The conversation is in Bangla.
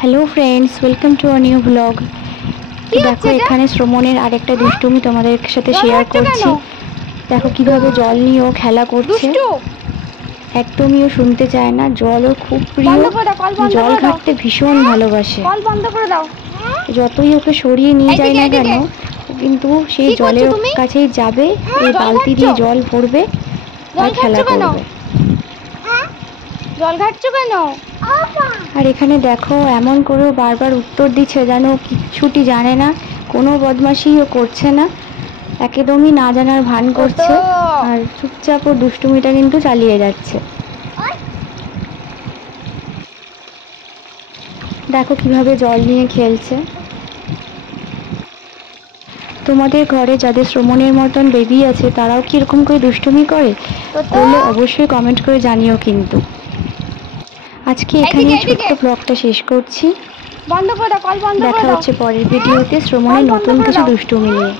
Hello friends, welcome to a new blog. দেখো এখানে শ্রমণের আরেকটা দুষ্টুমি তোমাদের সাথে শেয়ার করছি। দেখো কিভাবে জল নিয়ে ও খেলা করছে। একদমই ও শুনতে চায় না, জল ওর খুব প্রিয়, জল ঘাটতে ভীষণ ভালোবাসে। যতই ওকে সরিয়ে নিয়ে যায় না কেন, কিন্তু সেই জলের কাছেই যাবে, এই বালতি দিয়ে জল ভরবে আর খেলা করবে। জল ঘাটছো কেন? আর এখানে দেখো এমন করেও বারবার উত্তর দিচ্ছে যেন কিচ্ছুটি জানে না, কোনো বদমাশিও করছে না, একদমই না জানার ভান করছে আর চুপচাপ ও দুষ্টুমিটা কিন্তু চালিয়ে যাচ্ছে। দেখো কিভাবে জল নিয়ে খেলছে। তোমাদের ঘরে যাদের শ্রমণের মতন বেবি আছে তারাও কি এরকম করে দুষ্টুমি করে? করলে অবশ্যই কমেন্ট করে জানিও কিন্তু। আজকে এখানে ছোট্ট ব্লগটা শেষ করছি। দেখা হচ্ছে পরের ভিডিওতে শ্রমণের নতুন কিছু দুষ্টুমি নিয়ে।